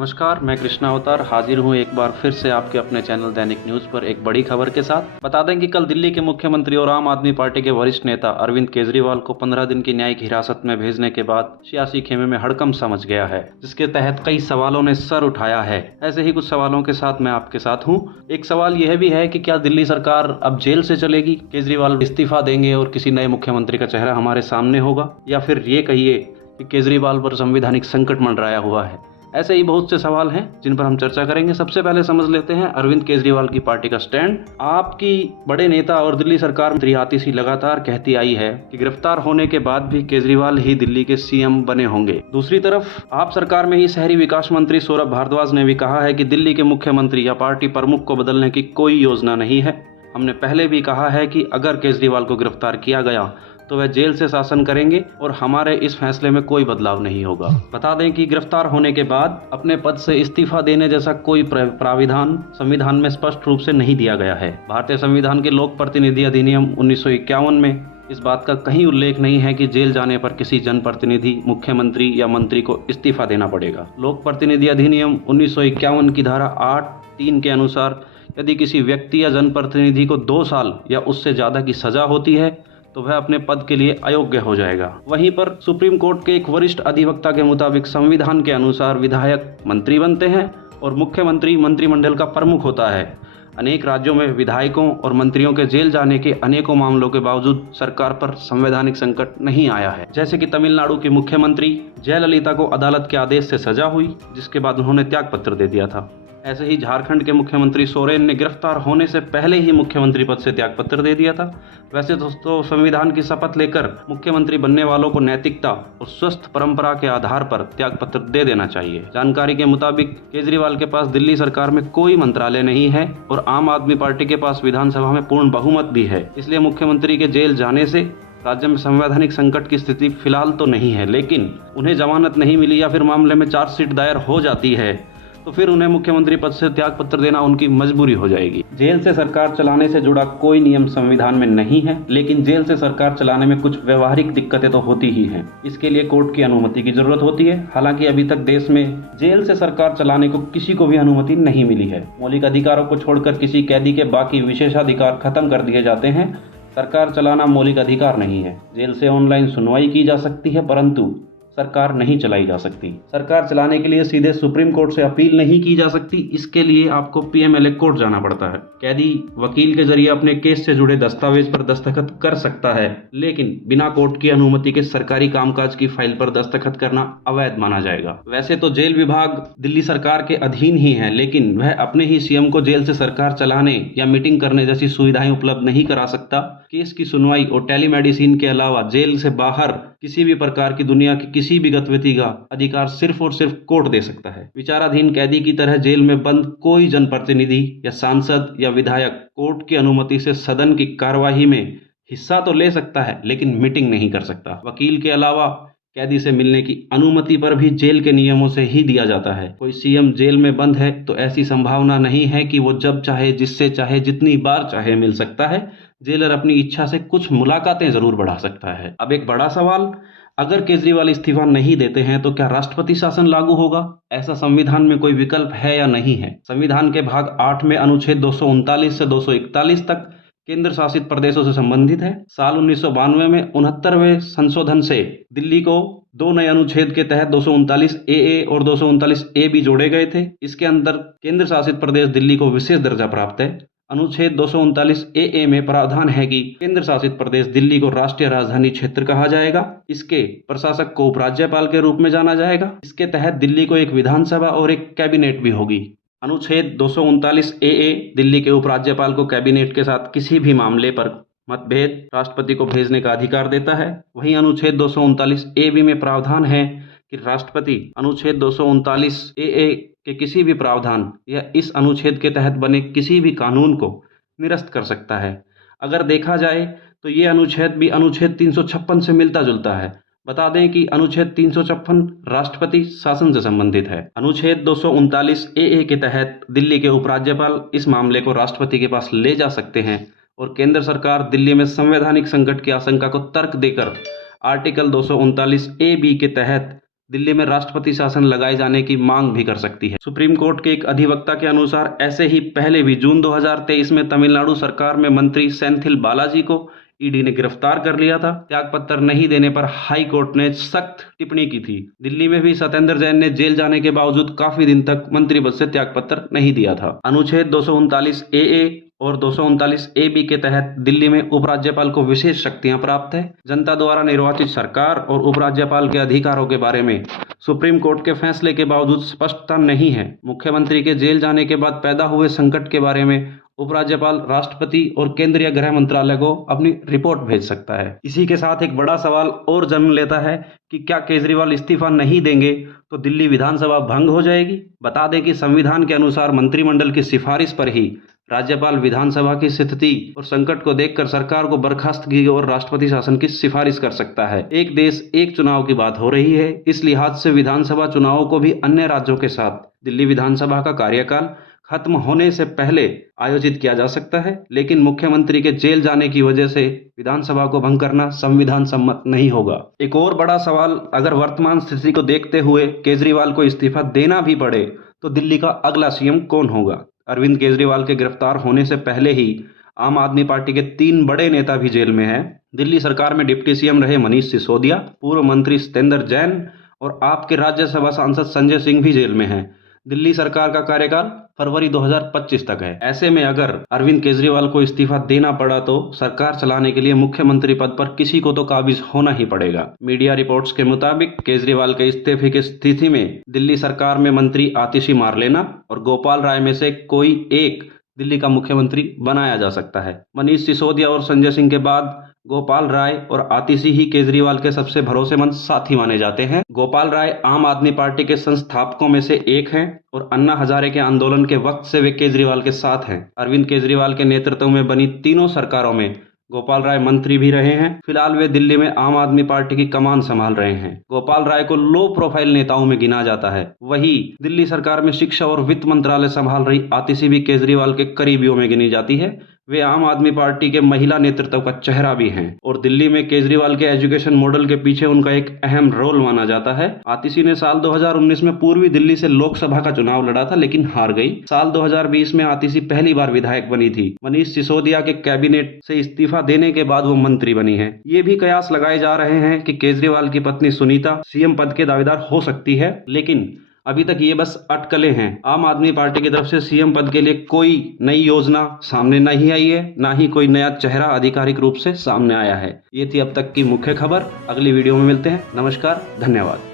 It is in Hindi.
नमस्कार, मैं कृष्णा अवतार हाजिर हूँ एक बार फिर से आपके अपने चैनल दैनिक न्यूज़ पर एक बड़ी खबर के साथ। बता दें कि कल दिल्ली के मुख्यमंत्री और आम आदमी पार्टी के वरिष्ठ नेता अरविंद केजरीवाल को 15 दिन की न्यायिक हिरासत में भेजने के बाद सियासी खेमे में हड़कंप समझ गया है, जिसके तहत कई सवालों ने सर उठाया है। ऐसे ही कुछ सवालों के साथ मैं आपके साथ हूँ। एक सवाल यह भी है कि क्या दिल्ली सरकार अब जेल से चलेगी, केजरीवाल इस्तीफा देंगे और किसी नए मुख्यमंत्री का चेहरा हमारे सामने होगा, या फिर ये कहिए कि केजरीवाल पर संवैधानिक संकट मंडराया हुआ है। ऐसे ही बहुत से सवाल हैं जिन पर हम चर्चा करेंगे। सबसे पहले समझ लेते हैं अरविंद केजरीवाल की पार्टी का स्टैंड। आपकी बड़े नेता और दिल्ली सरकार रियाती सी लगातार कहती आई है कि गिरफ्तार होने के बाद भी केजरीवाल ही दिल्ली के सीएम बने होंगे। दूसरी तरफ आप सरकार में ही शहरी विकास मंत्री सौरभ भारद्वाज ने भी कहा है कि दिल्ली के मुख्यमंत्री या पार्टी प्रमुख को बदलने की कोई योजना नहीं है। हमने पहले भी कहा है कि अगर केजरीवाल को गिरफ्तार किया गया तो वह जेल से शासन करेंगे और हमारे इस फैसले में कोई बदलाव नहीं होगा। बता दें कि गिरफ्तार होने के बाद अपने पद से इस्तीफा देने जैसा कोई प्राविधान संविधान में स्पष्ट रूप से नहीं दिया गया है। भारतीय संविधान के लोक प्रतिनिधि अधिनियम 1951 में इस बात का कहीं उल्लेख नहीं है कि जेल जाने पर किसी जनप्रतिनिधि, मुख्यमंत्री या मंत्री को इस्तीफा देना पड़ेगा। लोक प्रतिनिधि अधिनियम 1951 की धारा 8(3) के अनुसार यदि किसी व्यक्ति या जनप्रतिनिधि को 2 साल या उससे ज्यादा की सजा होती है तो वह अपने पद के लिए अयोग्य हो जाएगा। वहीं पर सुप्रीम कोर्ट के एक वरिष्ठ अधिवक्ता के मुताबिक संविधान के अनुसार विधायक मंत्री बनते हैं और मुख्यमंत्री मंत्रिमंडल का प्रमुख होता है। अनेक राज्यों में विधायकों और मंत्रियों के जेल जाने के अनेकों मामलों के बावजूद सरकार पर संवैधानिक संकट नहीं आया है। जैसे कि तमिलनाडु की मुख्यमंत्री जयललिता को अदालत के आदेश से सजा हुई, जिसके बाद उन्होंने त्यागपत्र दे दिया था। ऐसे ही झारखंड के मुख्यमंत्री सोरेन ने गिरफ्तार होने से पहले ही मुख्यमंत्री पद से त्यागपत्र दे दिया था। वैसे दोस्तों, संविधान की शपथ लेकर मुख्यमंत्री बनने वालों को नैतिकता और स्वस्थ परंपरा के आधार पर त्यागपत्र दे देना चाहिए। जानकारी के मुताबिक केजरीवाल के पास दिल्ली सरकार में कोई मंत्रालय नहीं है और आम आदमी पार्टी के पास विधानसभा में पूर्ण बहुमत भी है। इसलिए मुख्यमंत्री के जेल जाने से राज्य में संवैधानिक संकट की स्थिति फिलहाल तो नहीं है, लेकिन उन्हें जमानत नहीं मिली या फिर मामले में चार्जशीट दायर हो जाती है तो फिर उन्हें मुख्यमंत्री पद से त्यागपत्र देना उनकी मजबूरी हो जाएगी। जेल से सरकार चलाने से जुड़ा कोई नियम संविधान में नहीं है, लेकिन जेल से सरकार चलाने में कुछ व्यवहारिक दिक्कतें तो होती ही हैं। इसके लिए कोर्ट की अनुमति की जरूरत होती है। हालांकि अभी तक देश में जेल से सरकार चलाने को किसी को भी अनुमति नहीं मिली है। मौलिक अधिकारों को छोड़कर किसी कैदी के बाकी विशेषाधिकार खत्म कर दिए जाते हैं। सरकार चलाना मौलिक अधिकार नहीं है। जेल से ऑनलाइन सुनवाई की जा सकती है, परंतु सरकार नहीं चलाई जा सकती। सरकार चलाने के लिए सीधे सुप्रीम कोर्ट से अपील नहीं की जा सकती। इसके लिए आपको पीएमएलए कोर्ट जाना पड़ता है। कैदी वकील के जरिए अपने केस से जुड़े दस्तावेज पर दस्तखत कर सकता है, लेकिन बिना कोर्ट की अनुमति के सरकारी कामकाज की फाइल पर दस्तखत करना अवैध माना जाएगा। वैसे तो जेल विभाग दिल्ली सरकार के अधीन ही है, लेकिन वह अपने ही सीएम को जेल से सरकार चलाने या मीटिंग करने जैसी सुविधाएं उपलब्ध नहीं करा सकता। केस की सुनवाई और टेलीमेडिसिन के अलावा जेल से बाहर किसी भी प्रकार की दुनिया की किसी भी गतिविधि का अधिकार सिर्फ और सिर्फ कोर्ट दे सकता है। विचाराधीन कैदी की तरह जेल में बंद कोई जनप्रतिनिधि या सांसद या विधायक कोर्ट की अनुमति से सदन की कार्यवाही में हिस्सा तो ले सकता है, लेकिन मीटिंग नहीं कर सकता। वकील के अलावा कैदी से मिलने की अनुमति पर भी जेल के नियमों से ही दिया जाता है। कोई सीएम जेल में बंद है तो ऐसी संभावना नहीं है कि वो जब चाहे, जिससे चाहे, जितनी बार चाहे मिल सकता है। जेलर अपनी इच्छा से कुछ मुलाकातें जरूर बढ़ा सकता है। अब एक बड़ा सवाल, अगर केजरीवाल इस्तीफा नहीं देते हैं तो क्या राष्ट्रपति शासन लागू होगा? ऐसा संविधान में कोई विकल्प है या नहीं है? संविधान के भाग 8 में अनुच्छेद 239 से 241 तक केंद्र शासित प्रदेशों से संबंधित है। साल 1992 में 69वें संशोधन से दिल्ली को 2 नए अनुच्छेद के तहत 239 ए और 239 ए भी जोड़े गए थे। इसके अंदर केंद्र शासित प्रदेश दिल्ली को विशेष दर्जा प्राप्त है। अनुच्छेद 239 ए में प्रावधान है कि केंद्र शासित प्रदेश दिल्ली को राष्ट्रीय राजधानी क्षेत्र कहा जाएगा। इसके प्रशासक को उपराज्यपाल के रूप में जाना जाएगा। इसके तहत दिल्ली को एक विधानसभा और एक कैबिनेट भी होगी। अनुच्छेद 239 ए दिल्ली के उपराज्यपाल को कैबिनेट के साथ किसी भी मामले पर मतभेद राष्ट्रपति को भेजने का अधिकार देता है। वहीं अनुच्छेद 239 ए में प्रावधान है कि राष्ट्रपति अनुच्छेद 239 ए के किसी भी प्रावधान या इस अनुच्छेद के तहत बने किसी भी कानून को निरस्त कर सकता है। अगर देखा जाए तो ये अनुच्छेद भी अनुच्छेद 356 से मिलता जुलता है। बता दें कि अनुच्छेद 356 राष्ट्रपति शासन से संबंधित है। अनुच्छेद 239 ए के तहत दिल्ली के उपराज्यपाल इस मामले को राष्ट्रपति के पास ले जा सकते हैं और केंद्र सरकार दिल्ली में संवैधानिक संकट की आशंका को तर्क देकर आर्टिकल 239 ए बी के तहत दिल्ली में राष्ट्रपति शासन लगाए जाने की मांग भी कर सकती है। सुप्रीम कोर्ट के एक अधिवक्ता के अनुसार ऐसे ही पहले भी जून 2023 में तमिलनाडु सरकार में मंत्री सेंथिल बालाजी को ईडी ने गिरफ्तार कर लिया था। त्यागपत्र नहीं देने पर हाई कोर्ट ने सख्त टिप्पणी की थी। दिल्ली में भी सत्येंद्र जैन ने जेल जाने के बावजूद काफी दिन तक मंत्री पद से त्यागपत्र नहीं दिया था। अनुच्छेद 239 AA और 239 AB के तहत दिल्ली में उपराज्यपाल को विशेष शक्तियां प्राप्त है। जनता द्वारा निर्वाचित सरकार और उपराज्यपाल के अधिकारों के बारे में सुप्रीम कोर्ट के फैसले के बावजूद स्पष्टता नहीं है। मुख्यमंत्री के जेल जाने के बाद पैदा हुए संकट के बारे में उपराज्यपाल राष्ट्रपति और केंद्रीय गृह मंत्रालय को अपनी रिपोर्ट भेज सकता है। इसी के साथ एक बड़ा सवाल और जन्म लेता है कि क्या केजरीवाल इस्तीफा नहीं देंगे तो दिल्ली विधानसभा भंग हो जाएगी। बता दें कि संविधान के अनुसार मंत्रिमंडल की सिफारिश पर ही राज्यपाल विधानसभा की स्थिति और संकट को देखकर सरकार को बर्खास्तगी और राष्ट्रपति शासन की सिफारिश कर सकता है। एक देश एक चुनाव की बात हो रही है, इस लिहाज से विधानसभा चुनावों को भी अन्य राज्यों के साथ दिल्ली विधानसभा का कार्यकाल खत्म होने से पहले आयोजित किया जा सकता है, लेकिन मुख्यमंत्री के जेल जाने की वजह से विधानसभा को भंग करना संविधान सम्मत नहीं होगा। एक और बड़ा सवाल, अगर वर्तमान स्थिति को देखते हुए केजरीवाल को इस्तीफा देना भी पड़े तो दिल्ली का अगला सीएम कौन होगा। अरविंद केजरीवाल के गिरफ्तार होने से पहले ही आम आदमी पार्टी के 3 बड़े नेता भी जेल में हैं। दिल्ली सरकार में डिप्टी सीएम रहे मनीष सिसोदिया, पूर्व मंत्री सत्येंद्र जैन और आपके राज्यसभा सांसद संजय सिंह भी जेल में हैं। दिल्ली सरकार का कार्यकाल फरवरी 2025 तक है। ऐसे में अगर अरविंद केजरीवाल को इस्तीफा देना पड़ा तो सरकार चलाने के लिए मुख्यमंत्री पद पर किसी को तो काबिज होना ही पड़ेगा। मीडिया रिपोर्ट्स के मुताबिक केजरीवाल के इस्तीफे की स्थिति में दिल्ली सरकार में मंत्री आतिशी मारलेना और गोपाल राय में से कोई एक दिल्ली का मुख्यमंत्री बनाया जा सकता है। मनीष सिसोदिया और संजय सिंह के बाद गोपाल राय और आतिशी ही केजरीवाल के सबसे भरोसेमंद साथी माने जाते हैं। गोपाल राय आम आदमी पार्टी के संस्थापकों में से एक हैं और अन्ना हजारे के आंदोलन के वक्त से वे केजरीवाल के साथ हैं। अरविंद केजरीवाल के नेतृत्व में बनी तीनों सरकारों में गोपाल राय मंत्री भी रहे हैं। फिलहाल वे दिल्ली में आम आदमी पार्टी की कमान संभाल रहे हैं। गोपाल राय को लो प्रोफाइल नेताओं में गिना जाता है। वहीं दिल्ली सरकार में शिक्षा और वित्त मंत्रालय संभाल रही आतिशी भी केजरीवाल के करीबियों में गिनी जाती है। वे आम आदमी पार्टी के महिला नेतृत्व का चेहरा भी हैं और दिल्ली में केजरीवाल के एजुकेशन मॉडल के पीछे उनका एक अहम रोल माना जाता है। आतिशी ने साल 2019 में पूर्वी दिल्ली से लोकसभा का चुनाव लड़ा था लेकिन हार गई। साल 2020 में आतिशी पहली बार विधायक बनी थी। मनीष सिसोदिया के कैबिनेट से इस्तीफा देने के बाद वो मंत्री बनी है। ये भी कयास लगाए जा रहे हैं कि केजरीवाल की पत्नी सुनीता सीएम पद के दावेदार हो सकती है, लेकिन अभी तक ये बस अटकलें हैं। आम आदमी पार्टी की तरफ से सीएम पद के लिए कोई नई योजना सामने नहीं आई है, ना ही कोई नया चेहरा आधिकारिक रूप से सामने आया है। ये थी अब तक की मुख्य खबर। अगली वीडियो में मिलते हैं। नमस्कार, धन्यवाद।